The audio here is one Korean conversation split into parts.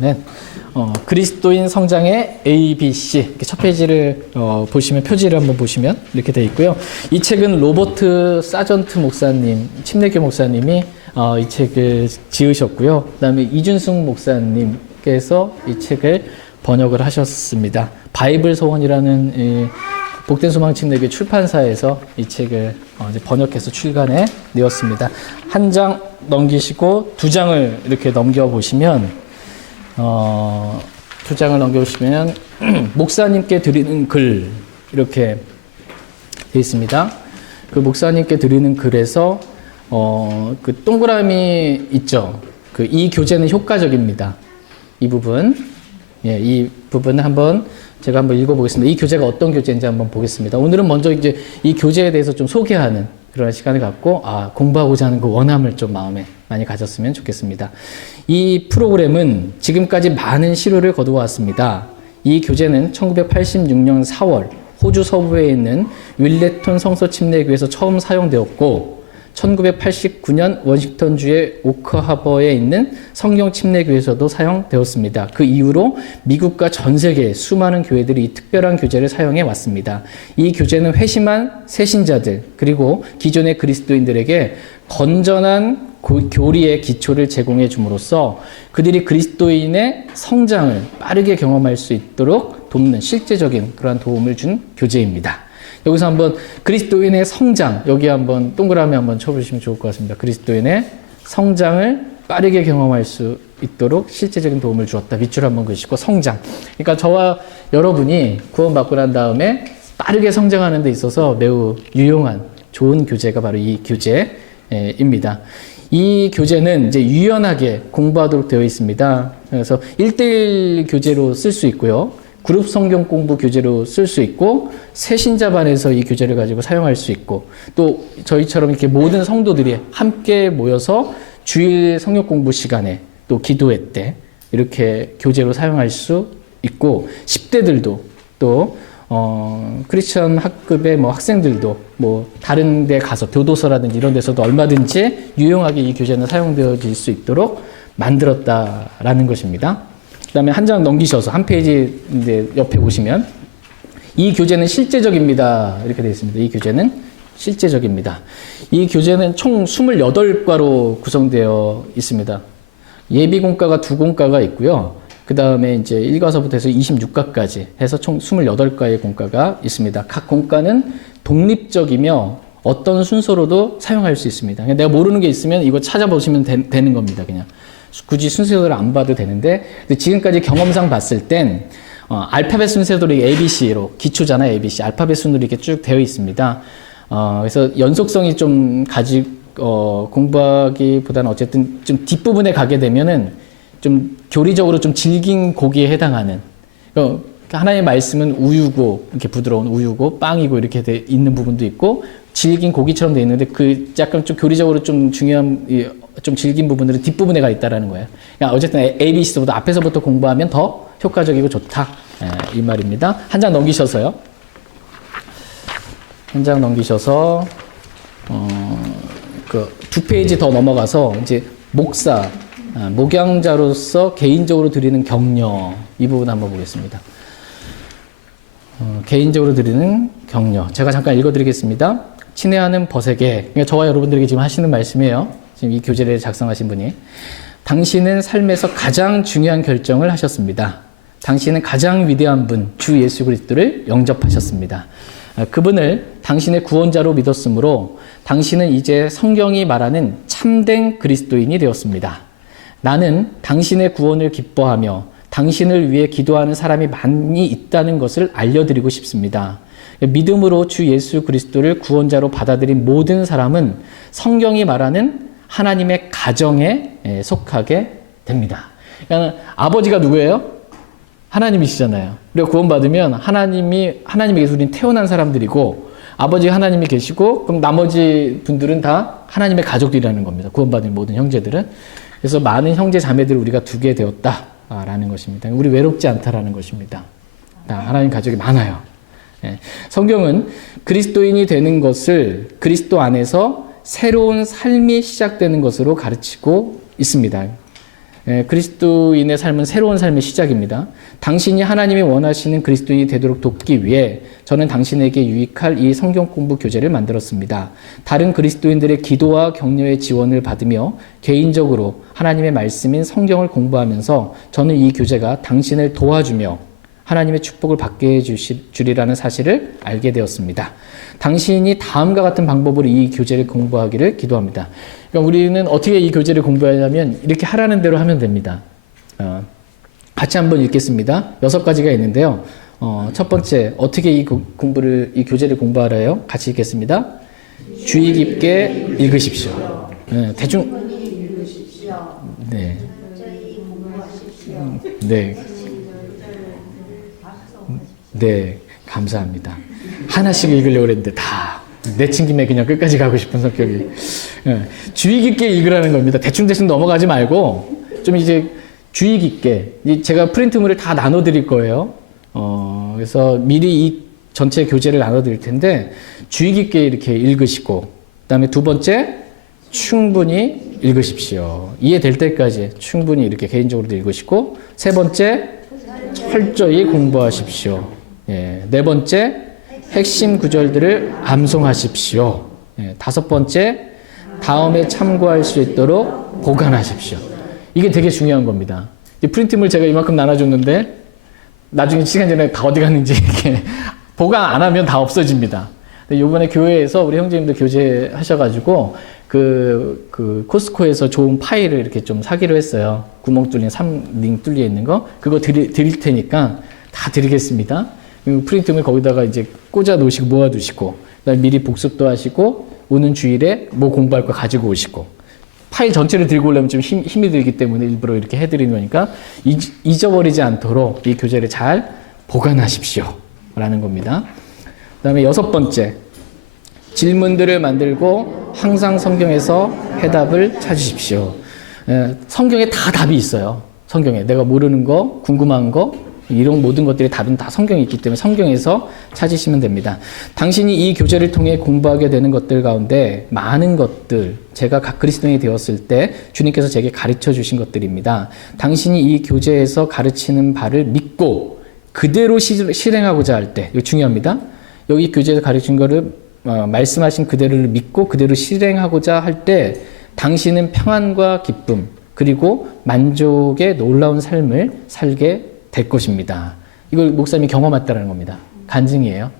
하는 그리스도인 성장의 ABC, 이렇게 첫 페이지를 보시면, 표지를 한번 보시면 이렇게 되어 있고요. 이 책은 로버트 사전트 목사님, 침례교 목사님이 이 책을 지으셨고요. 그 다음에 이준숙 목사님께서 이 책을 번역을 하셨습니다. 바이블 소원이라는 복된 소망 침례교 출판사에서 이 책을 이제 번역해서 출간해 내었습니다. 한 장 넘기시고 두 장을 이렇게 넘겨보시면, 두 장을 넘겨보시면 목사님께 드리는 글, 이렇게 되어 있습니다. 그 목사님께 드리는 글에서 그 동그라미 있죠. 이 교재는 효과적입니다. 이 부분, 이 부분을 제가 한번 읽어보겠습니다. 이 교재가 어떤 교재인지 한번 보겠습니다. 오늘은 먼저 이제 이 교재에 대해서 좀 소개하는 그런 시간을 갖고, 공부하고자 하는 그 원함을 좀 마음에 많이 가졌으면 좋겠습니다. 이 프로그램은 지금까지 많은 시료를 거두어왔습니다. 이 교재는 1986년 4월 호주 서부에 있는 윌레톤 성서 침례교에서 처음 사용되었고, 1989년 워싱턴주의 오크하버에 있는 성경 침례교에서도 사용되었습니다. 그 이후로 미국과 전 세계의 수많은 교회들이 이 특별한 교재를 사용해 왔습니다. 이 교재는 회심한 새신자들, 그리고 기존의 그리스도인들에게 건전한 교리의 기초를 제공해 줌으로써 그들이 그리스도인의 성장을 빠르게 경험할 수 있도록 돕는 실제적인 그러한 도움을 준 교재입니다. 여기서 한번 그리스도인의 성장, 여기 한번 동그라미 한번 쳐보시면 좋을 것 같습니다. 그리스도인의 성장을 빠르게 경험할 수 있도록 실제적인 도움을 주었다. 밑줄 한번 그으시고 성장. 그러니까 저와 여러분이 구원받고 난 다음에 빠르게 성장하는 데 있어서 매우 유용한 좋은 교재가 바로 이 교재입니다. 이 교재는 이제 유연하게 공부하도록 되어 있습니다. 그래서 1:1 교재로 쓸 수 있고요. 그룹 성경 공부 교재로 쓸 수 있고, 새신자반에서 이 교재를 가지고 사용할 수 있고, 또 저희처럼 이렇게 모든 성도들이 함께 모여서 주일 성경 공부 시간에, 또 기도회 때 이렇게 교재로 사용할 수 있고, 10대들도 또 크리스천 학급의 학생들도 다른 데 가서 교도소라든지 이런 데서도 얼마든지 유용하게 이 교재는 사용되어질 수 있도록 만들었다라는 것입니다. 그 다음에 한 장 넘기셔서 한 페이지 옆에 보시면 이 교재는 실제적입니다. 이렇게 되어 있습니다. 이 교재는 실제적입니다. 이 교재는 총 28과로 구성되어 있습니다. 예비공과가 2공과가 있고요. 그 다음에 이제 1과서부터 해서 26과까지 해서 총 28과의 공과가 있습니다. 각 공과는 독립적이며 어떤 순서로도 사용할 수 있습니다. 내가 모르는 게 있으면 이거 찾아보시면 되는 겁니다. 그냥. 굳이 순서대로 안 봐도 되는데, 지금까지 경험상 봤을 땐 알파벳 순서대로 ABC로, 기초잖아요. ABC 알파벳 순으로 이렇게 쭉 되어 있습니다. 그래서 연속성이 좀 공부하기보다는 어쨌든 좀 뒷부분에 가게 되면은 좀 교리적으로 좀 질긴 고기에 해당하는, 하나님의 말씀은 우유고, 이렇게 부드러운 우유고 빵이고 이렇게 돼 있는 부분도 있고, 질긴 고기처럼 돼 있는데 그 약간 좀 교리적으로 좀 중요한 좀 질긴 부분들은 뒷부분에 가 있다라는 거예요. 그러니까 어쨌든 ABC보다 앞에서부터 공부하면 더 효과적이고 좋다, 이 말입니다. 한 장 넘기셔서요. 한 장 넘기셔서 두 페이지 더 넘어가서 이제 목양자로서 개인적으로 드리는 격려, 이 부분 한번 보겠습니다. 개인적으로 드리는 격려. 제가 잠깐 읽어드리겠습니다. 친애하는 벗에게, 그러니까 저와 여러분들에게 지금 하시는 말씀이에요. 지금 이 교재를 작성하신 분이. 당신은 삶에서 가장 중요한 결정을 하셨습니다. 당신은 가장 위대한 분, 주 예수 그리스도를 영접하셨습니다. 그분을 당신의 구원자로 믿었으므로 당신은 이제 성경이 말하는 참된 그리스도인이 되었습니다. 나는 당신의 구원을 기뻐하며 당신을 위해 기도하는 사람이 많이 있다는 것을 알려드리고 싶습니다. 믿음으로 주 예수 그리스도를 구원자로 받아들인 모든 사람은 성경이 말하는 하나님의 가정에 속하게 됩니다. 그러니까 아버지가 누구예요? 하나님이시잖아요. 우리가 구원받으면 하나님에게서 우리는 태어난 사람들이고, 아버지 하나님이 계시고, 그럼 나머지 분들은 다 하나님의 가족들이라는 겁니다. 구원받은 모든 형제들은. 그래서 많은 형제 자매들을 우리가 두게 되었다라는 것입니다. 우리 외롭지 않다라는 것입니다. 하나님 가족이 많아요. 성경은 그리스도인이 되는 것을 그리스도 안에서 새로운 삶이 시작되는 것으로 가르치고 있습니다. 그리스도인의 삶은 새로운 삶의 시작입니다. 당신이 하나님이 원하시는 그리스도인이 되도록 돕기 위해 저는 당신에게 유익할 이 성경 공부 교재를 만들었습니다. 다른 그리스도인들의 기도와 격려의 지원을 받으며 개인적으로 하나님의 말씀인 성경을 공부하면서 저는 이 교재가 당신을 도와주며 하나님의 축복을 받게 해주리라는 사실을 알게 되었습니다. 당신이 다음과 같은 방법으로 이 교재를 공부하기를 기도합니다. 그러니까 우리는 어떻게 이 교재를 공부하냐면 이렇게 하라는 대로 하면 됩니다. 같이 한번 읽겠습니다. 6가지가 있는데요. 첫 번째, 어떻게 이 교재를 공부하라요? 같이 읽겠습니다. 주의 깊게 읽으십시오. 대충. 네. 네. 네, 감사합니다. 하나씩 읽으려고 그랬는데 다 내친김에 그냥 끝까지 가고 싶은 성격이. 주의 깊게 읽으라는 겁니다. 대충대충 넘어가지 말고 좀 이제 주의 깊게. 제가 프린트물을 다 나눠드릴 거예요. 그래서 미리 이 전체 교재를 나눠드릴 텐데 주의 깊게 이렇게 읽으시고, 그 다음에 두 번째, 충분히 읽으십시오. 이해될 때까지 충분히 이렇게 개인적으로도 읽으시고, 세 번째, 철저히 공부하십시오. 네 번째, 핵심 구절들을 암송하십시오. 다섯 번째, 다음에 참고할 수 있도록 보관하십시오. 이게 되게 중요한 겁니다. 프린트물 제가 이만큼 나눠줬는데 나중에 시간 지나면 다 어디 갔는지 이렇게 보관 안 하면 다 없어집니다. 이번에 교회에서 우리 형제님들 교제하셔가지고 그 코스코에서 좋은 파일을 이렇게 좀 사기로 했어요. 구멍 뚫린 3링 뚫려 있는 거. 그거 드릴 테니까 다 드리겠습니다. 프린트물 거기다가 이제 꽂아 놓으시고 모아두시고, 그다음에 미리 복습도 하시고, 오는 주일에 뭐 공부할 거 가지고 오시고, 파일 전체를 들고 오려면 좀 힘이 들기 때문에 일부러 이렇게 해드리는 거니까 잊어버리지 않도록 이 교재를 잘 보관하십시오. 라는 겁니다. 그 다음에 6번째, 질문들을 만들고 항상 성경에서 해답을 찾으십시오. 성경에 다 답이 있어요. 성경에 내가 모르는 거, 궁금한 거, 이런 모든 것들의 답은 다 성경에 있기 때문에 성경에서 찾으시면 됩니다. 당신이 이 교재를 통해 공부하게 되는 것들 가운데 많은 것들, 제가 각 그리스도인이 되었을 때 주님께서 제게 가르쳐 주신 것들입니다. 당신이 이 교재에서 가르치는 바를 믿고 그대로 실행하고자 할 때, 이거 중요합니다. 여기 교재에서 가르친 거를 말씀하신 그대로를 믿고 그대로 실행하고자 할 때 당신은 평안과 기쁨 그리고 만족의 놀라운 삶을 살게 될 것입니다. 이걸 목사님이 경험했다는 겁니다. 간증이에요.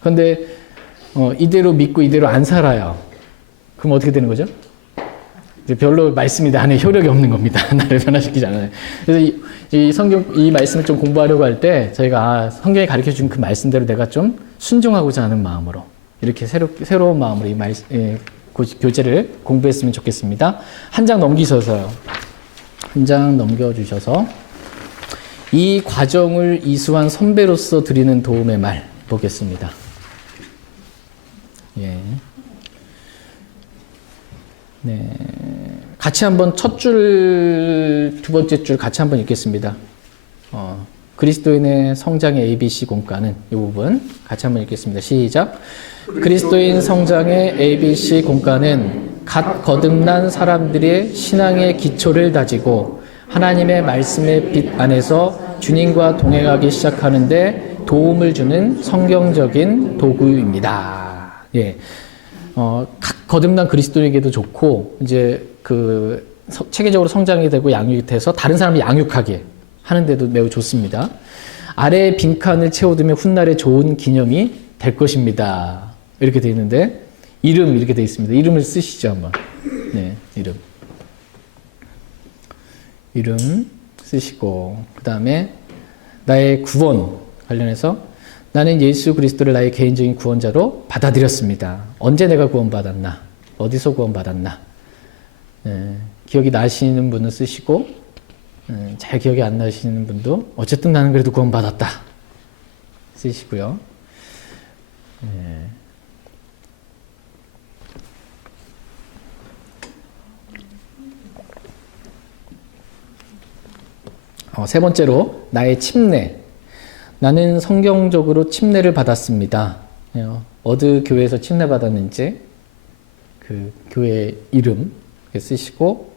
그런데 이대로 믿고 이대로 안 살아요. 그럼 어떻게 되는 거죠? 이제 별로 말씀이 내 안에 효력이 없는 겁니다. 나를 변화시키지 않아요. 그래서 이 말씀을 좀 공부하려고 할 때 저희가 성경이 가르쳐준 그 말씀대로 내가 좀 순종하고자 하는 마음으로 이렇게 새로운 마음으로 이 교재를 공부했으면 좋겠습니다. 한 장 넘기셔서요. 한 장 넘겨주셔서 이 과정을 이수한 선배로서 드리는 도움의 말 보겠습니다. 예. 네. 같이 한번 첫 줄, 두 번째 줄 같이 한번 읽겠습니다. 그리스도인의 성장의 ABC 공과는 이 부분 같이 한번 읽겠습니다. 시작. 그리스도인 성장의 ABC 공과는 갓 거듭난 사람들의 신앙의 기초를 다지고 하나님의 말씀의 빛 안에서 주님과 동행하기 시작하는데 도움을 주는 성경적인 도구입니다. 예. 각 거듭난 그리스도인에게도 좋고, 이제 체계적으로 성장이 되고 양육이 돼서 다른 사람을 양육하게 하는데도 매우 좋습니다. 아래의 빈칸을 채워두면 훗날에 좋은 기념이 될 것입니다. 이렇게 되어 있는데, 이름 이렇게 되어 있습니다. 이름을 쓰시죠, 한번. 네, 이름 쓰시고, 그 다음에 나의 구원 관련해서 나는 예수 그리스도를 나의 개인적인 구원자로 받아들였습니다. 언제 내가 구원받았나? 어디서 구원받았나? 기억이 나시는 분은 쓰시고, 잘 기억이 안 나시는 분도 어쨌든 나는 그래도 구원받았다 쓰시고요. 세 번째로 나의 침례. 나는 성경적으로 침례를 받았습니다. 어느 교회에서 침례 받았는지 그 교회 이름 쓰시고,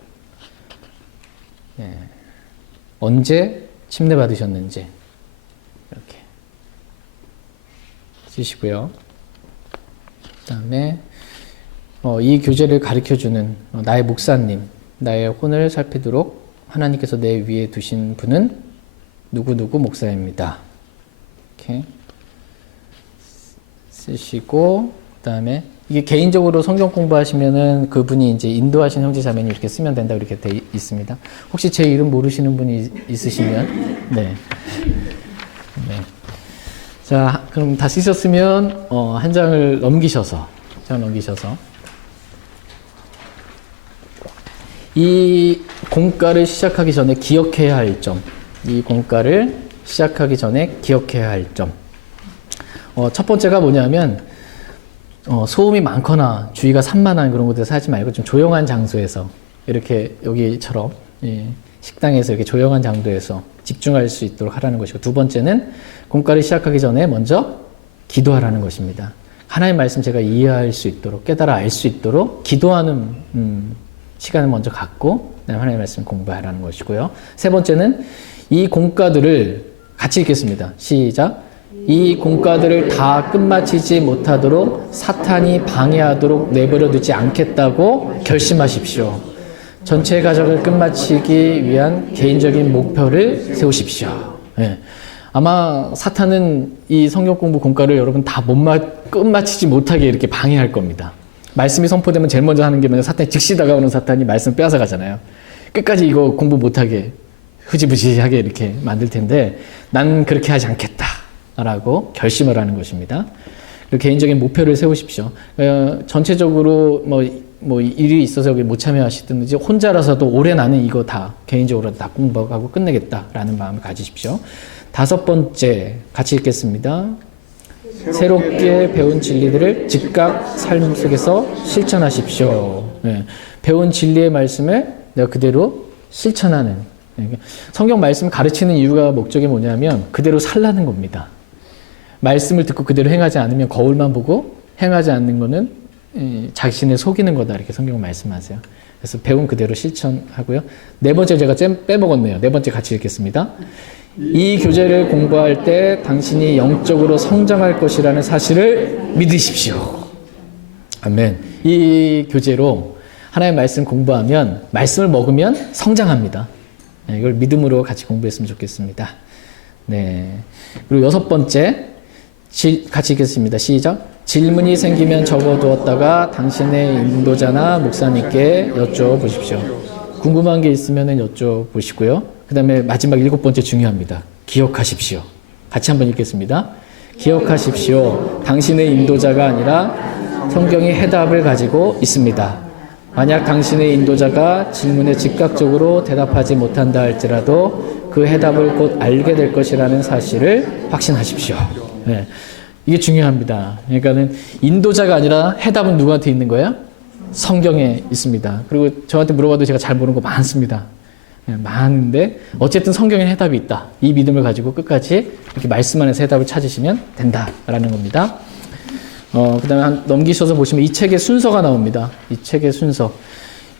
언제 침례 받으셨는지 이렇게 쓰시고요. 그 다음에 이 교제를 가르쳐주는 나의 목사님, 나의 혼을 살피도록 하나님께서 내 위에 두신 분은 누구누구 목사입니다. 이렇게 쓰시고, 그 다음에 이게 개인적으로 성경 공부하시면은 그분이 이제 인도하신 형제 자매님 이렇게 쓰면 된다 이렇게 돼 있습니다. 혹시 제 이름 모르시는 분이 있으시면, 네. 자, 그럼 다 쓰셨으면 한 장을 넘기셔서 이 공과를 시작하기 전에 기억해야 할 점, 첫 번째가 뭐냐면 소음이 많거나 주위가 산만한 그런 곳에서 하지 말고 좀 조용한 장소에서 이렇게 여기처럼 식당에서 이렇게 조용한 장소에서 집중할 수 있도록 하라는 것이고, 두 번째는 공과를 시작하기 전에 먼저 기도하라는 것입니다. 하나님의 말씀 제가 이해할 수 있도록, 깨달아 알 수 있도록 기도하는 시간을 먼저 갖고 그다음에 하나님의 말씀 공부하라는 것이고요. 세 번째는 이 공과들을 같이 읽겠습니다. 시작. 이 공과들을 다 끝마치지 못하도록 사탄이 방해하도록 내버려 두지 않겠다고 결심하십시오. 전체 가정을 끝마치기 위한 개인적인 목표를 세우십시오. 네. 아마 사탄은 이 성경 공부 공과를 여러분 다 끝마치지 못하게 이렇게 방해할 겁니다. 말씀이 선포되면 제일 먼저 하는 게 뭐냐, 사탄이 즉시 다가오는 사탄이 말씀 빼앗아 가잖아요. 끝까지 이거 공부 못하게 흐지부지하게 이렇게 만들 텐데, 난 그렇게 하지 않겠다라고 결심을 하는 것입니다. 그리고 개인적인 목표를 세우십시오. 전체적으로 뭐 일이 있어서 여기 못 참여하시든지 혼자라서도 올해 나는 이거 다 개인적으로 다 공부하고 끝내겠다라는 마음을 가지십시오. 다섯 번째 같이 읽겠습니다. 새롭게 배운 진리들을 즉각 삶 속에서 실천하십시오. 배운 진리의 말씀을 내가 그대로 실천하는, 성경 말씀 가르치는 이유가 목적이 뭐냐면 그대로 살라는 겁니다. 말씀을 듣고 그대로 행하지 않으면 거울만 보고 행하지 않는 거는 자신을 속이는 거다, 이렇게 성경 말씀하세요. 그래서 배운 그대로 실천하고요. 네 번째 제가 빼먹었네요. 네 번째 같이 읽겠습니다. 이 교재를 공부할 때 당신이 영적으로 성장할 것이라는 사실을 믿으십시오. 아멘. 이 교재로 하나님의 말씀 공부하면, 말씀을 먹으면 성장합니다. 이걸 믿음으로 같이 공부했으면 좋겠습니다. 네. 그리고 여섯 번째 같이 읽겠습니다. 시작. 질문이 생기면 적어두었다가 당신의 인도자나 목사님께 여쭤보십시오. 궁금한 게 있으면 여쭤보시고요. 그 다음에 마지막 일곱 번째 중요합니다. 기억하십시오. 같이 한번 읽겠습니다. 기억하십시오. 당신의 인도자가 아니라 성경이 해답을 가지고 있습니다. 만약 당신의 인도자가 질문에 즉각적으로 대답하지 못한다 할지라도 그 해답을 곧 알게 될 것이라는 사실을 확신하십시오. 네. 이게 중요합니다. 그러니까는 인도자가 아니라 해답은 누구한테 있는 거예요? 성경에 있습니다. 그리고 저한테 물어봐도 제가 잘 모르는 거 많습니다. 많은데 어쨌든 성경에 해답이 있다. 이 믿음을 가지고 끝까지 이렇게 말씀 안에서 해답을 찾으시면 된다라는 겁니다. 그 다음에 넘기셔서 보시면 이 책의 순서가 나옵니다. 이 책의 순서.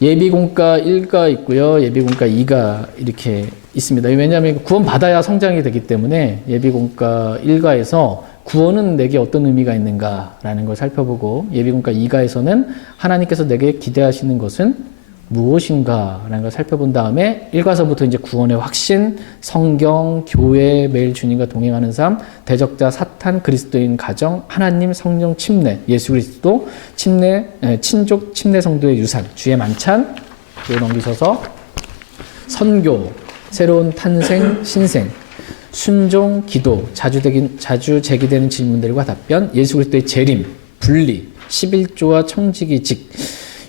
예비공과 1가 있고요. 예비공과 2가 이렇게 있습니다. 왜냐하면 구원 받아야 성장이 되기 때문에 예비공과 1가에서 구원은 내게 어떤 의미가 있는가라는 걸 살펴보고, 예비공과 2가에서는 하나님께서 내게 기대하시는 것은 무엇인가라는 걸 살펴본 다음에 1과서부터 이제 구원의 확신, 성경, 교회, 매일 주님과 동행하는 삶, 대적자 사탄, 그리스도인 가정, 하나님, 성령, 침례, 예수 그리스도, 침례, 친족, 침례 성도의 유산, 주의 만찬, 그리고 넘기셔서 선교, 새로운 탄생, 신생, 순종, 기도, 자주 제기되는 질문들과 답변, 예수 그리스도의 재림, 분리, 11조와 청지기직.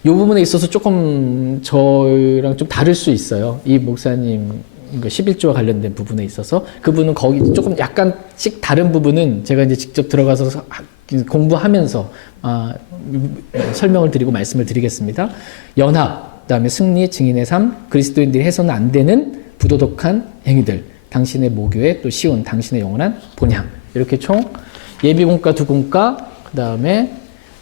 이 부분에 있어서 조금 저랑 좀 다를 수 있어요. 이 목사님 11조와 관련된 부분에 있어서 그분은 거기 조금 약간씩 다른 부분은 제가 이제 직접 들어가서 공부하면서 설명을 드리고 말씀을 드리겠습니다. 연합, 그다음에 승리, 증인의 삶, 그리스도인들이 해서는 안 되는 부도덕한 행위들, 당신의 모교에 또 시온, 당신의 영원한 본향, 이렇게 총 예비공과 2공과 그다음에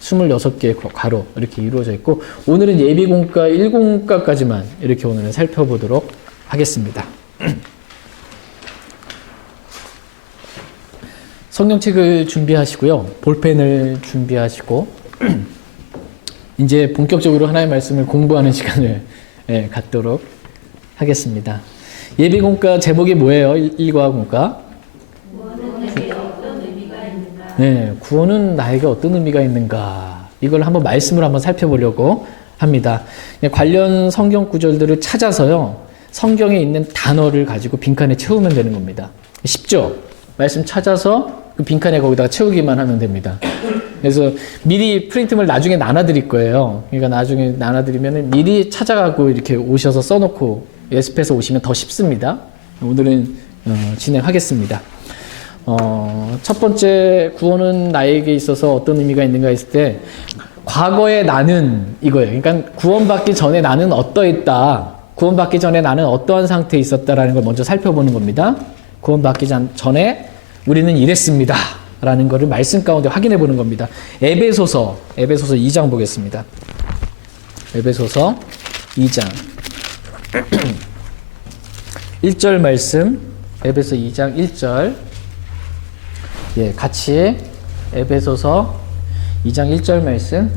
26개의 과로 이렇게 이루어져 있고, 오늘은 예비공과 1공과까지만 이렇게 오늘은 살펴보도록 하겠습니다. 성경책을 준비하시고요. 볼펜을 준비하시고 이제 본격적으로 하나님의 말씀을 공부하는 시간을 갖도록 하겠습니다. 예비공과 제목이 뭐예요? 일과 공과? 네, 구원은 나에게 어떤 의미가 있는가? 이걸 한번 말씀을 한번 살펴보려고 합니다. 관련 성경 구절들을 찾아서요. 성경에 있는 단어를 가지고 빈칸에 채우면 되는 겁니다. 쉽죠? 말씀 찾아서 그 빈칸에 거기다가 채우기만 하면 됩니다. 그래서 미리 프린트물 나중에 나눠드릴 거예요. 그러니까 나중에 나눠드리면 미리 찾아가고 이렇게 오셔서 써놓고 예습해서 오시면 더 쉽습니다. 오늘은 진행하겠습니다. 첫 번째 구원은 나에게 있어서 어떤 의미가 있는가 했을 때 과거의 나는 이거예요. 그러니까 구원받기 전에 나는 어떠했다. 구원받기 전에 나는 어떠한 상태에 있었다라는 걸 먼저 살펴보는 겁니다. 구원받기 전에 우리는 이랬습니다. 라는 것을 말씀 가운데 확인해 보는 겁니다. 에베소서 2장 보겠습니다. 에베소서 2장 1절 말씀, 에베소 2장 1절. 예, 같이 에베소서 2장 1절 말씀.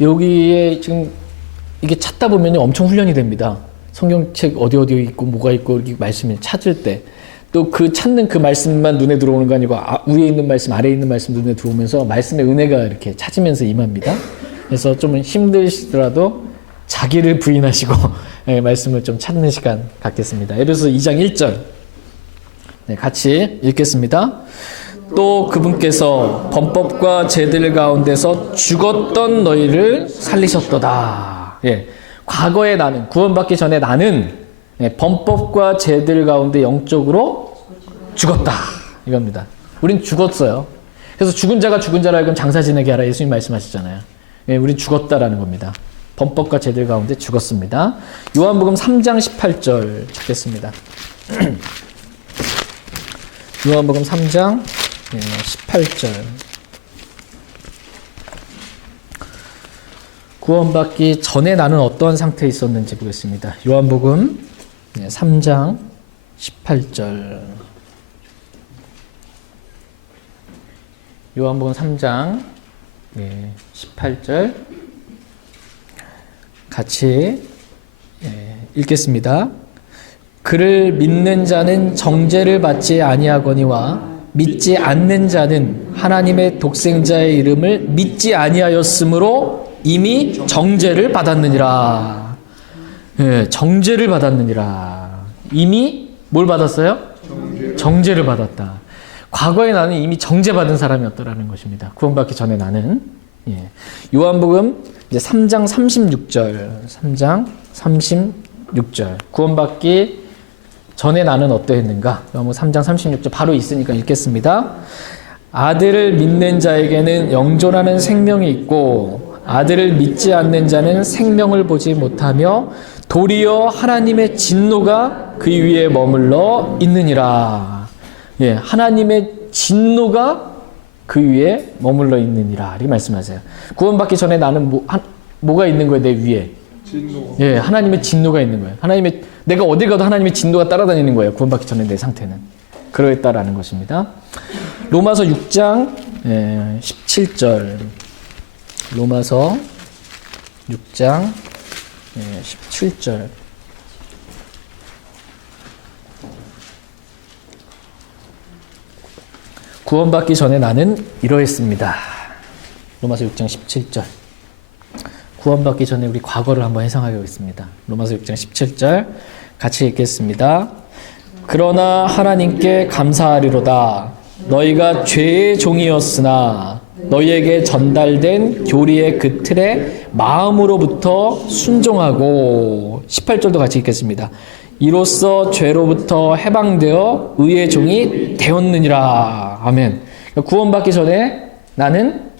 여기에 지금 이게 찾다 보면 엄청 훈련이 됩니다. 성경책 어디 있고 뭐가 있고 이렇게 말씀을 찾을 때 또 그 찾는 그 말씀만 눈에 들어오는 거 아니고 위에 있는 말씀, 아래에 있는 말씀 눈에 들어오면서 말씀의 은혜가 이렇게 찾으면서 임합니다. 그래서 좀 힘드시더라도 자기를 부인하시고 말씀을 좀 찾는 시간 갖겠습니다. 에베소 2장 1절 같이 읽겠습니다. 또 그분께서 범법과 죄들 가운데서 죽었던 너희를 살리셨도다. 예, 과거의 나는, 구원받기 전에 나는 범법과 죄들 가운데 영적으로 죽었다. 이겁니다. 우린 죽었어요. 그래서 죽은 자가 죽은 자라 하여금 장사 지내게 하라 예수님 말씀하시잖아요. 예, 우린 죽었다라는 겁니다. 범법과 죄들 가운데 죽었습니다. 요한복음 3장 18절 찾겠습니다. 요한복음 3장 18절. 구원받기 전에 나는 어떠한 상태에 있었는지 보겠습니다. 요한복음 3장 18절. 요한복음 3장 18절 같이 읽겠습니다. 그를 믿는 자는 정죄를 받지 아니하거니와 믿지 않는 자는 하나님의 독생자의 이름을 믿지 아니하였으므로 이미 정죄를 받았느니라. 예, 정죄를 받았느니라. 이미 뭘 받았어요? 정죄를 받았다. 과거에 나는 이미 정죄받은 사람이었다라는 것입니다. 구원받기 전에 나는. 예. 요한복음 이제 3장 36절. 3장 36절. 구원받기 전에 나는 어떠했는가? 요한복음 3장 36절 바로 있으니까 읽겠습니다. 아들을 믿는 자에게는 영존하는 생명이 있고 아들을 믿지 않는 자는 생명을 보지 못하며 도리어 하나님의 진노가 그 위에 머물러 있느니라. 예, 하나님의 진노가 그 위에 머물러 있느니라. 이렇게 말씀하세요. 구원받기 전에 나는 뭐가 있는 거예요? 내 위에. 진노. 예, 하나님의 진노가 있는 거예요. 내가 어디 가도 하나님의 진노가 따라다니는 거예요. 구원받기 전에 내 상태는. 그러했다라는 것입니다. 로마서 6장 17절. 로마서 6장 17절. 구원받기 전에 나는 이러했습니다. 로마서 6장 17절. 구원받기 전에 우리 과거를 한번 해상하게 하겠습니다. 로마서 6장 17절 같이 읽겠습니다. 그러나 하나님께 감사하리로다. 너희가 죄의 종이었으나 너희에게 전달된 교리의 그 틀에 마음으로부터 순종하고 18절도 같이 읽겠습니다. 이로써 죄로부터 해방되어 의의 종이 되었느니라. 아멘. 구원받기 전에 나는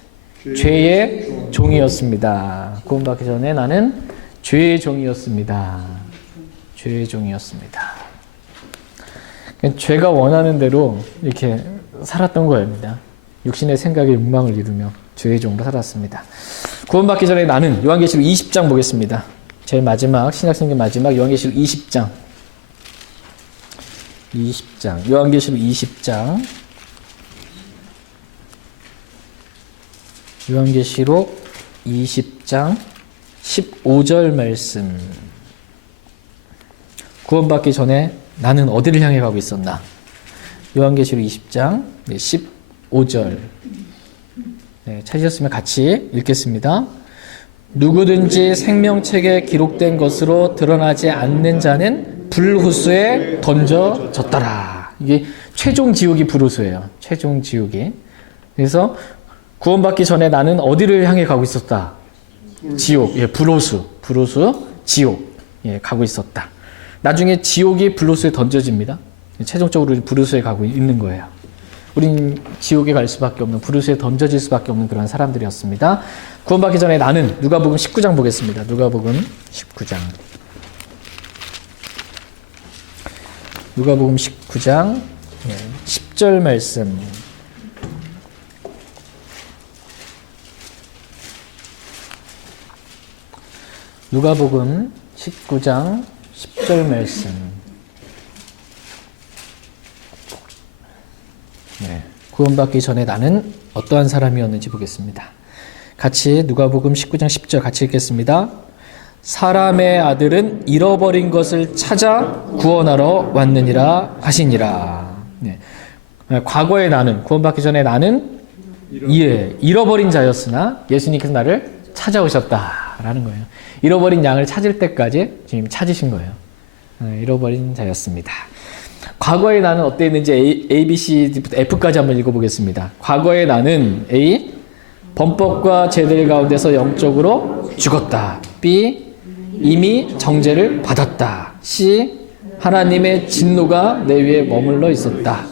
죄의 종이었습니다. 구원받기 전에 나는 죄의 종이었습니다. 죄의 종이었습니다. 죄가 원하는 대로 이렇게 살았던 거입니다. 육신의 생각에 욕망을 이루며 죄의 종으로 살았습니다. 구원받기 전에 나는 요한계시록 20장 보겠습니다. 제일 마지막 신약성경 마지막 요한계시록 20장. 요한계시록 20장. 요한계시록 20장 15절 말씀. 구원받기 전에 나는 어디를 향해 가고 있었나? 요한계시록 20장 15절. 네, 찾으셨으면 같이 읽겠습니다. 누구든지 생명책에 기록된 것으로 드러나지 않는 자는 불호수에 던져졌더라. 이게 최종 지옥이 불호수예요. 최종 지옥이. 그래서 구원받기 전에 나는 어디를 향해 가고 있었다? 지옥, 예, 불호수, 지옥, 예, 가고 있었다. 나중에 지옥이 불호수에 던져집니다. 최종적으로 불호수에 가고 있는 거예요. 우린 지옥에 갈 수밖에 없는, 불호수에 던져질 수밖에 없는 그런 사람들이었습니다. 구원받기 전에 나는 누가복음 19장 보겠습니다. 누가복음 19장. 누가복음 19장 10절 말씀. 누가복음 19장 10절 말씀. 네, 구원받기 전에 나는 어떠한 사람이었는지 보겠습니다. 같이 누가복음 19장 10절 같이 읽겠습니다. 사람의 아들은 잃어버린 것을 찾아 구원하러 왔느니라 하시니라. 네. 과거의 나는, 구원받기 전에 나는 잃어버린 자였으나 예수님께서 나를 찾아오셨다라는 거예요. 잃어버린 양을 찾을 때까지 주님 찾으신 거예요. 잃어버린 자였습니다. 과거의 나는 어땠는지 A, B, C, D부터 F까지 한번 읽어보겠습니다. 과거의 나는 A. 범법과 죄들 가운데서 영적으로 죽었다. B. 이미 정죄를 받았다. C. 하나님의 진노가 내 위에 머물러 있었다.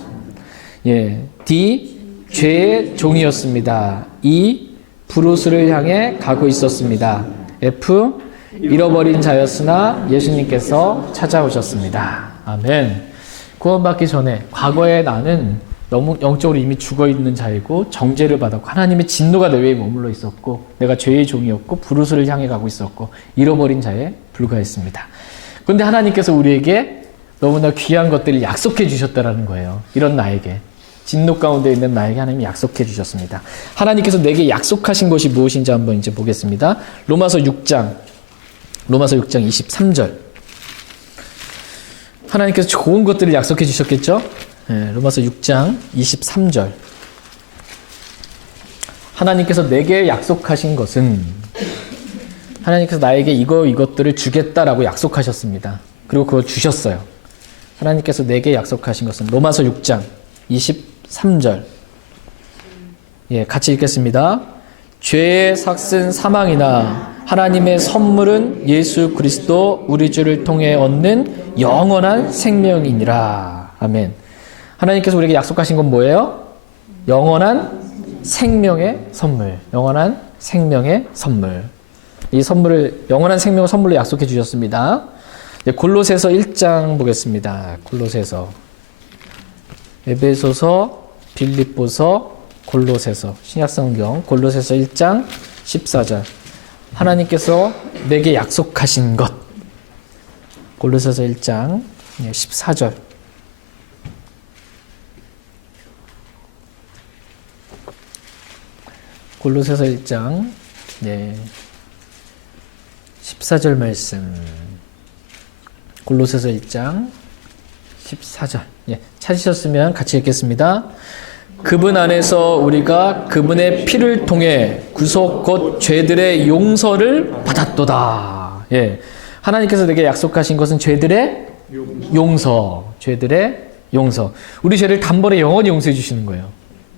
예. D. 죄의 종이었습니다. E. 불호수를 향해 가고 있었습니다. F. 잃어버린 자였으나 예수님께서 찾아오셨습니다. 아멘. 구원받기 전에 과거의 나는 너무 영적으로 이미 죽어있는 자이고 정죄를 받았고 하나님의 진노가 내 위에 머물러 있었고 내가 죄의 종이었고 불호수를 향해 가고 있었고 잃어버린 자에 불과했습니다. 그런데 하나님께서 우리에게 너무나 귀한 것들을 약속해 주셨다는 거예요. 이런 나에게, 진노 가운데 있는 나에게 하나님이 약속해 주셨습니다. 하나님께서 내게 약속하신 것이 무엇인지 한번 이제 보겠습니다. 로마서 6장 23절. 하나님께서 좋은 것들을 약속해 주셨겠죠? 네, 로마서 6장 23절. 하나님께서 내게 약속하신 것은 하나님께서 나에게 이것들을 주겠다라고 약속하셨습니다. 그리고 그걸 주셨어요. 하나님께서 내게 약속하신 것은 로마서 6장 23절. 예, 같이 읽겠습니다. 죄의 삭슨 사망이나 하나님의 선물은 예수 그리스도 우리 주를 통해 얻는 영원한 생명이니라. 아멘. 하나님께서 우리에게 약속하신 건 뭐예요? 영원한 생명의 선물. 영원한 생명의 선물. 이 선물을 영원한 생명의 선물로 약속해 주셨습니다. 골로새서 1장 보겠습니다. 골로새서. 에베소서, 빌립보서, 골로새서. 신약성경 골로새서 1장 14절. 하나님께서 내게 약속하신 것. 골로새서 1장 14절. 골로새서 1장 14절 말씀. 골로새서 1장 14절. 찾으셨으면 같이 읽겠습니다. 그분 안에서 우리가 그분의 피를 통해 구속 곧 죄들의 용서를 받았도다. 예. 하나님께서 내게 약속하신 것은 죄들의 용서. 죄들의 용서. 우리 죄를 단번에 영원히 용서해 주시는 거예요.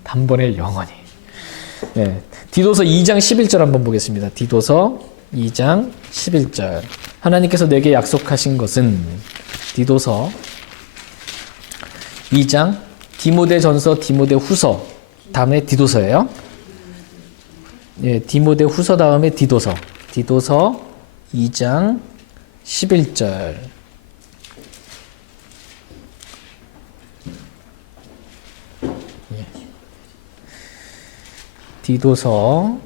단번에 영원히. 예. 디도서 2장 11절 한번 보겠습니다. 디도서 2장 11절. 하나님께서 내게 약속하신 것은 디도서 2장 디모데전서, 디모데후서 다음에 디도서예요. 예, 디모데후서 다음에 디도서. 디도서 2장 11절. 예. 디도서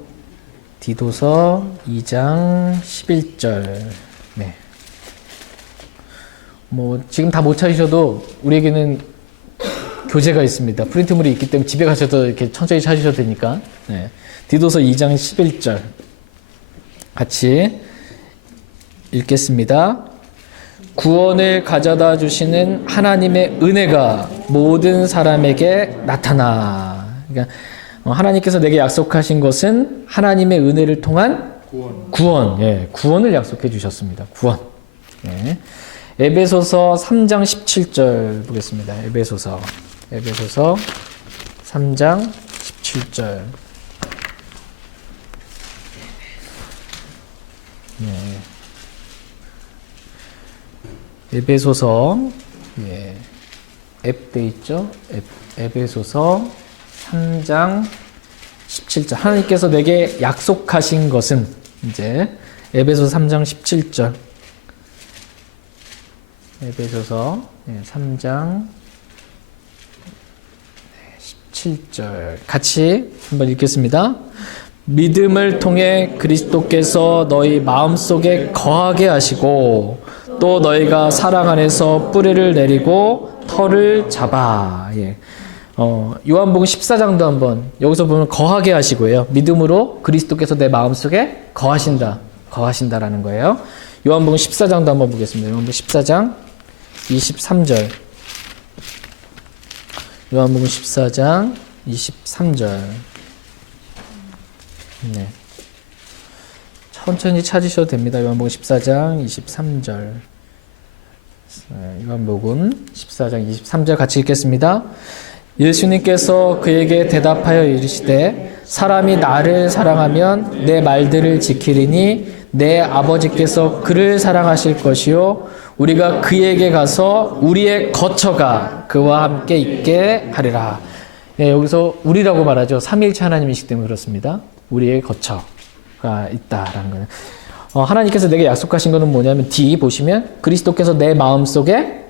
디도서 2장 11절. 네. 뭐 지금 다 못 찾으셔도 우리에게는 교재가 있습니다. 프린트물이 있기 때문에 집에 가셔도 이렇게 천천히 찾으셔도 되니까. 네. 디도서 2장 11절. 같이 읽겠습니다. 구원을 가져다 주시는 하나님의 은혜가 모든 사람에게 나타나. 그러니까 하나님께서 내게 약속하신 것은 하나님의 은혜를 통한 구원. 예, 구원을 약속해 주셨습니다. 구원. 예. 에베소서 3장 17절 보겠습니다. 에베소서 3장 17절. 네. 에베소서, 예, 앱돼 있죠? 에베소서 3장 17절. 하나님께서 내게 약속하신 것은, 이제, 에베소서 3장 17절. 에베소서 3장 17절. 같이 한번 읽겠습니다. 믿음을 통해 그리스도께서 너희 마음속에 거하게 하시고 또 너희가 사랑 안에서 뿌리를 내리고 터를 잡아. 예. 요한복음 14장도 한번 여기서 보면 거하게 하시고요. 믿음으로 그리스도께서 내 마음속에 거하신다라는 거예요. 요한복음 14장도 한번 보겠습니다. 요한복음 14장 23절. 요한복음 14장 23절. 네. 천천히 찾으셔도 됩니다. 요한복음 14장 23절. 요한복음 14장 23절 같이 읽겠습니다. 예수님께서 그에게 대답하여 이르시되 사람이 나를 사랑하면 내 말들을 지키리니 내 아버지께서 그를 사랑하실 것이요 우리가 그에게 가서 우리의 거처가 그와 함께 있게 하리라. 예, 여기서 우리라고 말하죠. 삼위일체 하나님이시기 때문에 그렇습니다. 우리의 거처가 있다라는 거예요. 하나님께서 내게 약속하신 것은 뭐냐면 D 보시면 그리스도께서 내 마음속에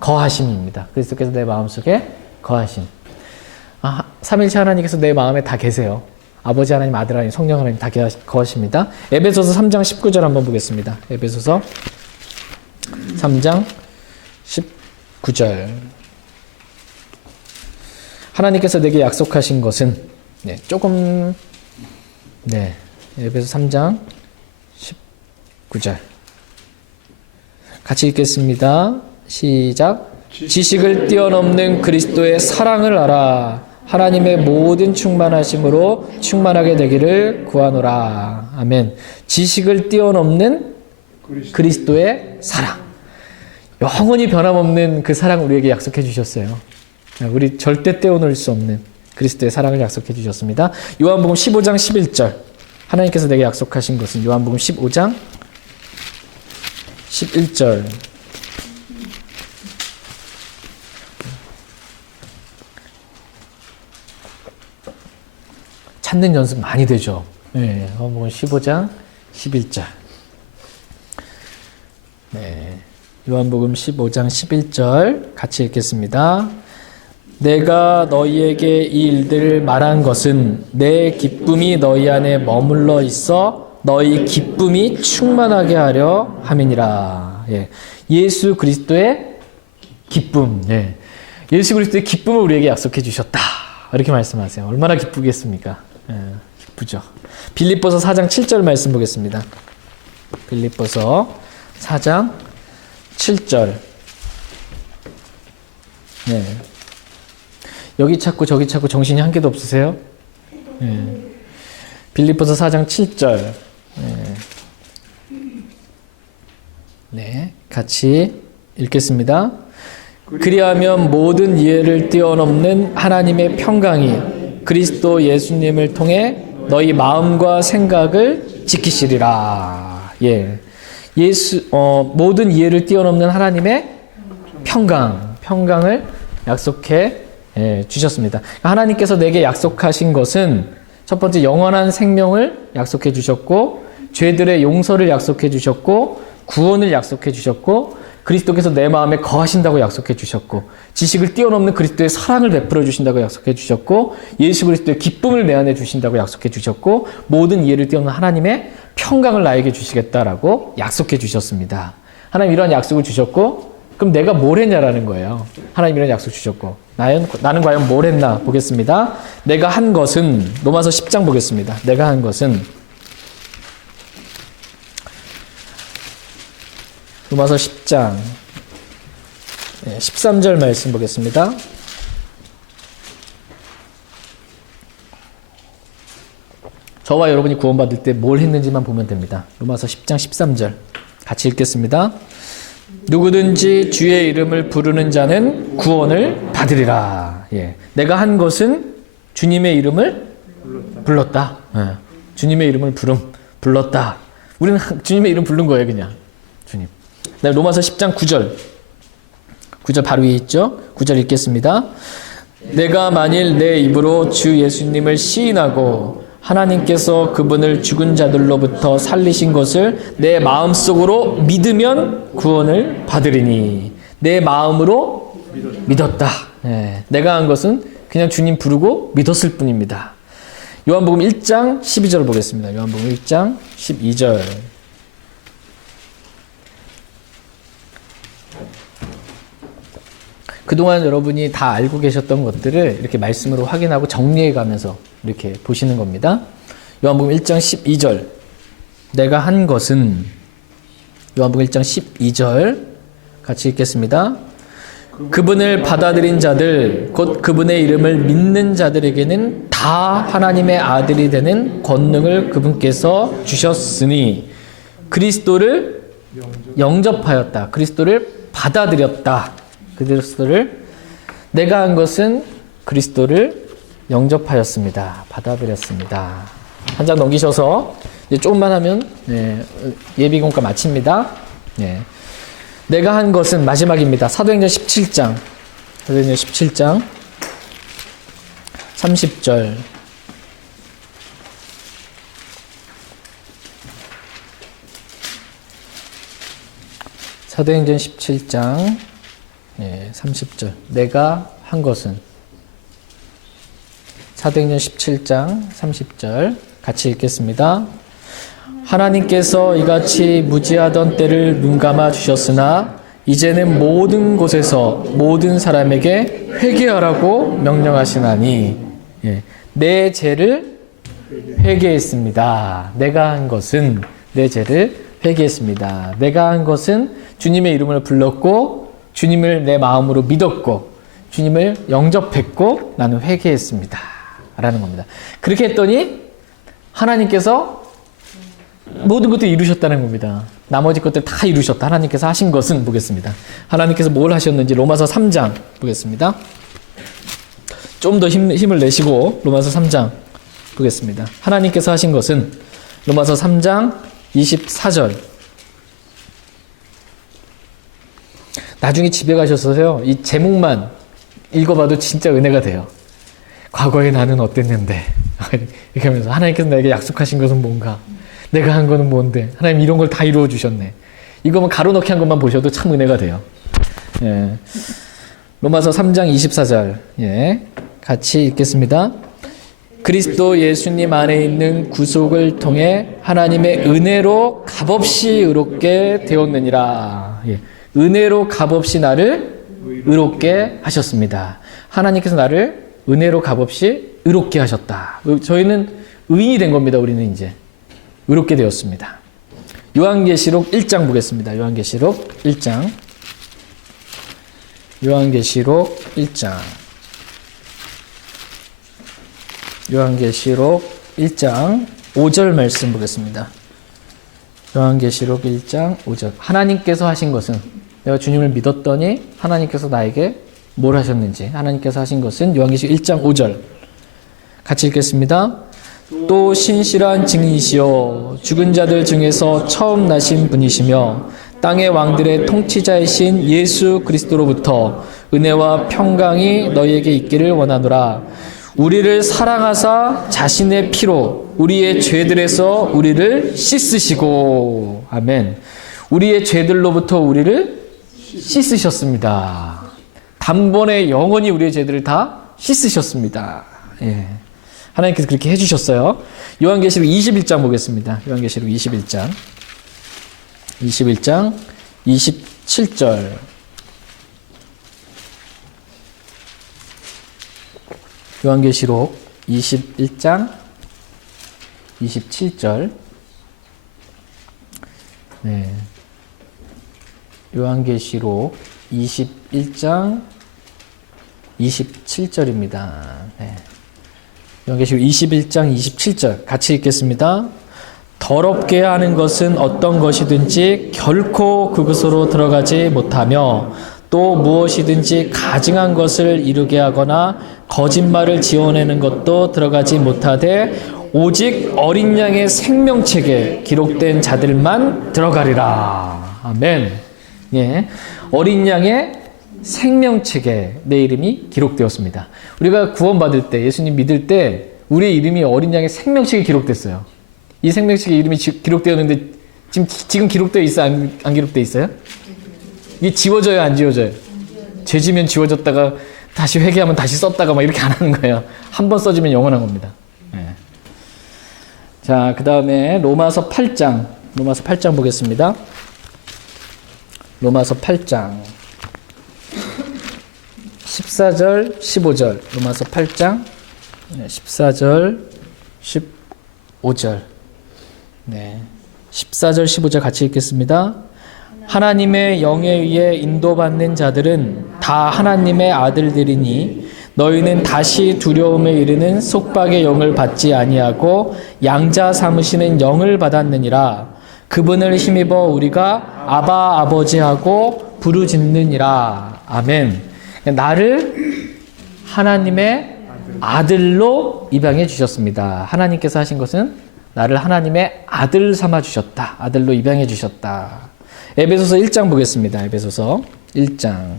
거하심입니다. 그리스도께서 내 마음속에 거하심. 삼위일체 하나님께서 내 마음에 다 계세요. 아버지 하나님, 아들 하나님, 성령 하나님 다 거하십니다. 에베소서 3장 19절 한번 보겠습니다. 에베소서 3장 19절. 하나님께서 내게 약속하신 것은 에베소 3장 19절. 같이 읽겠습니다. 시작. 지식을 뛰어넘는 그리스도의 사랑을 알아 하나님의 모든 충만하심으로 충만하게 되기를 구하노라. 아멘. 지식을 뛰어넘는 그리스도의 사랑. 영원히 변함없는 그 사랑 우리에게 약속해 주셨어요. 우리 절대 떼어놓을 수 없는 그리스도의 사랑을 약속해 주셨습니다. 요한복음 15장 11절. 하나님께서 내게 약속하신 것은 요한복음 15장 11절. 찾는 연습 많이 되죠. 네, 요한복음 15장 11절. 네, 요한복음 15장 11절 같이 읽겠습니다. 내가 너희에게 이 일들을 말한 것은 내 기쁨이 너희 안에 머물러 있어 너희 기쁨이 충만하게 하려 함이니라. 예. 예수 그리스도의 기쁨. 예. 예수 그리스도의 기쁨을 우리에게 약속해 주셨다. 이렇게 말씀하세요. 얼마나 기쁘겠습니까? 예. 기쁘죠. 빌립보서 4장 7절 말씀 보겠습니다. 빌립보서 4장 7절. 네. 여기 찾고 저기 찾고 정신이 한 개도 없으세요? 네. 빌립보서 4장 7절. 네. 네, 같이 읽겠습니다. 그리하면 모든 이해를 뛰어넘는 하나님의 평강이 그리스도 예수님을 통해 너희 마음과 생각을 지키시리라. 예. 모든 이해를 뛰어넘는 하나님의 평강을 약속해 주셨습니다. 하나님께서 내게 약속하신 것은 첫 번째 영원한 생명을 약속해 주셨고 죄들의 용서를 약속해 주셨고 구원을 약속해 주셨고 그리스도께서 내 마음에 거하신다고 약속해 주셨고, 지식을 뛰어넘는 그리스도의 사랑을 베풀어 주신다고 약속해 주셨고, 예수 그리스도의 기쁨을 내 안에 주신다고 약속해 주셨고, 모든 이해를 뛰어넘는 하나님의 평강을 나에게 주시겠다라고 약속해 주셨습니다. 하나님 이런 약속을 주셨고, 그럼 내가 뭘 했냐라는 거예요. 하나님 이런 약속 주셨고, 나는 과연 뭘 했나 보겠습니다. 내가 한 것은, 로마서 10장 보겠습니다. 내가 한 것은, 로마서 10장 13절 말씀 보겠습니다. 저와 여러분이 구원받을 때 뭘 했는지만 보면 됩니다. 로마서 10장 13절 같이 읽겠습니다. 누구든지 주의 이름을 부르는 자는 구원을 받으리라. 예. 내가 한 것은 주님의 이름을 불렀다. 예. 주님의 이름을 불렀다. 우리는 주님의 이름 부른 거예요, 그냥. 주님. 로마서 10장 9절. 9절 바로 위에 있죠? 9절 읽겠습니다. 내가 만일 내 입으로 주 예수님을 시인하고 하나님께서 그분을 죽은 자들로부터 살리신 것을 내 마음속으로 믿으면 구원을 받으리니. 내 마음으로 믿었다. 네. 내가 한 것은 그냥 주님 부르고 믿었을 뿐입니다. 요한복음 1장 12절 보겠습니다. 요한복음 1장 12절. 그동안 여러분이 다 알고 계셨던 것들을 이렇게 말씀으로 확인하고 정리해 가면서 이렇게 보시는 겁니다. 요한복음 1장 12절. 내가 한 것은, 요한복음 1장 12절 같이 읽겠습니다. 그분을 받아들인 자들, 곧 그분의 이름을 믿는 자들에게는 다 하나님의 아들이 되는 권능을 그분께서 주셨으니, 그리스도를 영접하였다. 그리스도를 받아들였다. 그리스도를, 내가 한 것은 그리스도를 영접하였습니다. 받아들였습니다. 한 장 넘기셔서 이제 조금만 하면 예비공과 마칩니다. 내가 한 것은 마지막입니다. 사도행전 17장. 사도행전 17장 30절. 사도행전 17장 30절. 내가 한 것은. 사도행전 17장 30절 같이 읽겠습니다. 하나님께서 이같이 무지하던 때를 눈감아 주셨으나 이제는 모든 곳에서 모든 사람에게 회개하라고 명령하시나니. 내 죄를 회개했습니다. 내가 한 것은 내 죄를 회개했습니다. 내가 한 것은 주님의 이름을 불렀고 주님을 내 마음으로 믿었고 주님을 영접했고 나는 회개했습니다. 라는 겁니다. 그렇게 했더니 하나님께서 모든 것들 이루셨다는 겁니다. 나머지 것들 다 이루셨다. 하나님께서 하신 것은 보겠습니다. 하나님께서 뭘 하셨는지 로마서 3장 보겠습니다. 좀 더 힘을 내시고 로마서 3장 보겠습니다. 하나님께서 하신 것은 로마서 3장 24절. 나중에 집에 가셔서요, 이 제목만 읽어봐도 진짜 은혜가 돼요. 과거에 나는 어땠는데 이렇게 하면서 하나님께서 나에게 약속하신 것은 뭔가, 내가 한 거는 뭔데, 하나님 이런 걸 다 이루어 주셨네. 이거만 가로넣기 한 것만 보셔도 참 은혜가 돼요. 로마서 3장 24절 같이 읽겠습니다. 그리스도 예수님 안에 있는 구속을 통해 하나님의 은혜로 값없이 의롭게 되었느니라. 은혜로 값없이 나를 의롭게 하셨습니다. 하나님께서 나를 은혜로 값없이 의롭게 하셨다. 저희는 의인이 된 겁니다. 우리는 이제 의롭게 되었습니다. 요한계시록 1장 보겠습니다. 요한계시록 1장. 요한계시록 1장. 요한계시록 1장 5절 말씀 보겠습니다. 요한계시록 1장 5절. 하나님께서 하신 것은, 내가 주님을 믿었더니 하나님께서 나에게 뭘 하셨는지, 하나님께서 하신 것은 요한계시록 1장 5절 같이 읽겠습니다. 또 신실한 증인이시여 죽은 자들 중에서 처음 나신 분이시며 땅의 왕들의 통치자이신 예수 그리스도로부터 은혜와 평강이 너희에게 있기를 원하노라. 우리를 사랑하사 자신의 피로 우리의 죄들에서 우리를 씻으시고. 아멘. 우리의 죄들로부터 우리를 씻으셨습니다. 단번에 영원히 우리의 죄들을 다 씻으셨습니다. 예. 하나님께서 그렇게 해주셨어요. 요한계시록 21장 보겠습니다. 요한계시록 21장 27절. 요한계시록 21장 27절. 네. 요한계시록 21장 27절입니다. 네. 요한계시록 21장 27절 같이 읽겠습니다. 더럽게 하는 것은 어떤 것이든지 결코 그것으로 들어가지 못하며 또 무엇이든지 가증한 것을 이루게 하거나 거짓말을 지어내는 것도 들어가지 못하되 오직 어린 양의 생명책에 기록된 자들만 들어가리라. 아멘. 예. 어린 양의 생명책에 내 이름이 기록되었습니다. 우리가 구원받을 때, 예수님 믿을 때 우리의 이름이 어린 양의 생명책에 기록됐어요. 이 생명책에 이름이 기록되었는데 지금 기록되어 있어요? 안 기록되어 있어요? 이게 지워져요? 안 지워져요? 죄 지면 지워졌다가 다시 회개하면 다시 썼다가 막 이렇게 안 하는 거예요. 한 번 써지면 영원한 겁니다. 네. 자, 그 다음에 로마서 8장 보겠습니다. 로마서 8장 14절 15절. 로마서 8장 14절 15절. 네. 14절 15절 같이 읽겠습니다. 하나님의 영에 의해 인도받는 자들은 다 하나님의 아들들이니 너희는 다시 두려움에 이르는 속박의 영을 받지 아니하고 양자 삼으시는 영을 받았느니라. 그분을 힘입어 우리가 아바 아버지하고 부르짖느니라. 아멘. 나를 하나님의 아들로 입양해 주셨습니다. 하나님께서 하신 것은 나를 하나님의 아들 삼아 주셨다. 아들로 입양해 주셨다. 에베소서 1장 보겠습니다. 에베소서 1장.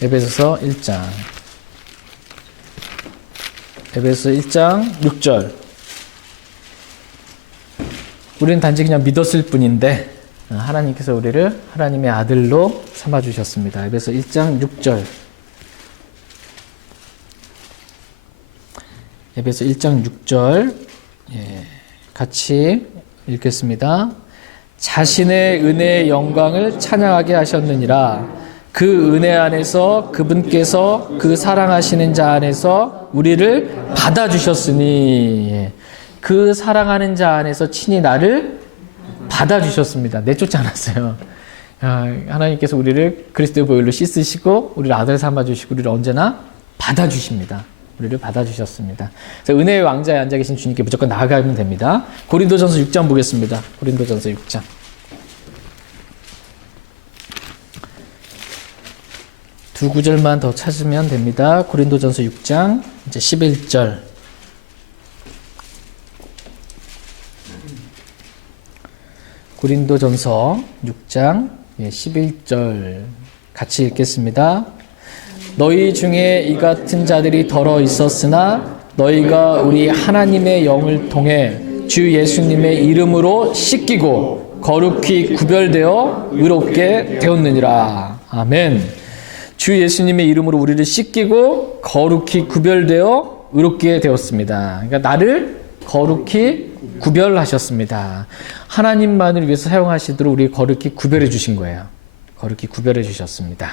에베소서 1장. 에베소서 1장 6절. 우리는 단지 그냥 믿었을 뿐인데 하나님께서 우리를 하나님의 아들로 삼아 주셨습니다. 에베소서 1장 6절. 에베소 1장 6절. 예, 같이 읽겠습니다. 자신의 은혜의 영광을 찬양하게 하셨느니라. 그 은혜 안에서 그분께서 그 사랑하시는 자 안에서 우리를 받아주셨으니, 그 사랑하는 자 안에서 친히 나를 받아주셨습니다. 내쫓지 않았어요. 하나님께서 우리를 그리스도의 보혈로 씻으시고 우리를 아들 삼아주시고 우리를 언제나 받아주십니다. 우리를 받아주셨습니다. 그래서 은혜의 왕자에 앉아 계신 주님께 무조건 나아가면 됩니다. 고린도전서 6장 보겠습니다. 고린도전서 6장. 두 구절만 더 찾으면 됩니다. 고린도전서 6장 이제 11절. 고린도전서 6장 11절 같이 읽겠습니다. 너희 중에 이 같은 자들이 덜어 있었으나 너희가 우리 하나님의 영을 통해 주 예수님의 이름으로 씻기고 거룩히 구별되어 의롭게 되었느니라. 아멘. 주 예수님의 이름으로 우리를 씻기고 거룩히 구별되어 의롭게 되었습니다. 그러니까 나를 거룩히 구별하셨습니다. 하나님만을 위해서 사용하시도록 우리 거룩히 구별해 주신 거예요. 거룩히 구별해 주셨습니다.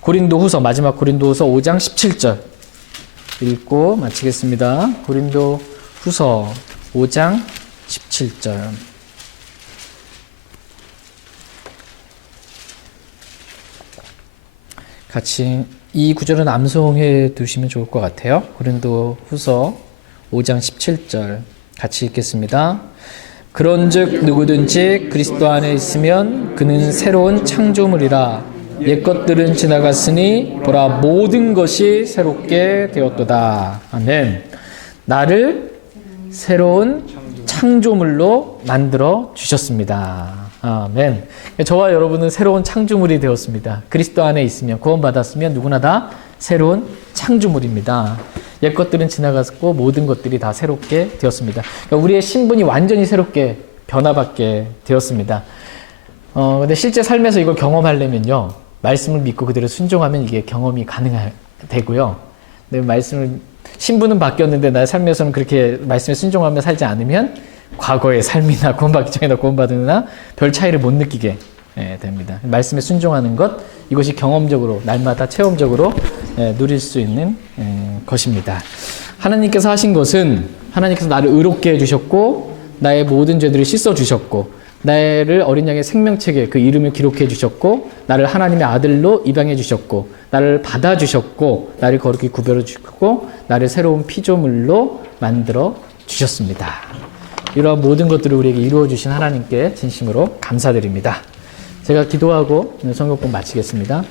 고린도후서, 마지막 고린도후서 5장 17절 읽고 마치겠습니다. 고린도후서 5장 17절. 같이 이 구절은 암송해 두시면 좋을 것 같아요. 고린도후서 5장 17절 같이 읽겠습니다. 그런즉 누구든지 그리스도 안에 있으면 그는 새로운 창조물이라. 옛것들은 지나갔으니 보라 모든 것이 새롭게 되었도다. 아멘. 나를 새로운 창조물로 만들어 주셨습니다. 아멘. 저와 여러분은 새로운 창조물이 되었습니다. 그리스도 안에 있으면, 구원받았으면 누구나 다 새로운 창조물입니다. 옛것들은 지나갔고 모든 것들이 다 새롭게 되었습니다. 그러니까 우리의 신분이 완전히 새롭게 변화받게 되었습니다. 근데 실제 삶에서 이걸 경험하려면요, 말씀을 믿고 그대로 순종하면 이게 경험이 가능되고요. 근데 신분은 바뀌었는데 나의 삶에서는 그렇게 말씀에 순종하며 살지 않으면 과거의 삶이나 구원받기 전이나 구원받으나 별 차이를 못 느끼게 됩니다. 말씀에 순종하는 것, 이것이 경험적으로 날마다 체험적으로 누릴 수 있는 것입니다. 하나님께서 하신 것은 하나님께서 나를 의롭게 해주셨고 나의 모든 죄들을 씻어주셨고 나를 어린 양의 생명책에 그 이름을 기록해 주셨고 나를 하나님의 아들로 입양해 주셨고 나를 받아주셨고 나를 거룩히 구별해 주셨고 나를 새로운 피조물로 만들어 주셨습니다. 이러한 모든 것들을 우리에게 이루어 주신 하나님께 진심으로 감사드립니다. 제가 기도하고 성경공 마치겠습니다.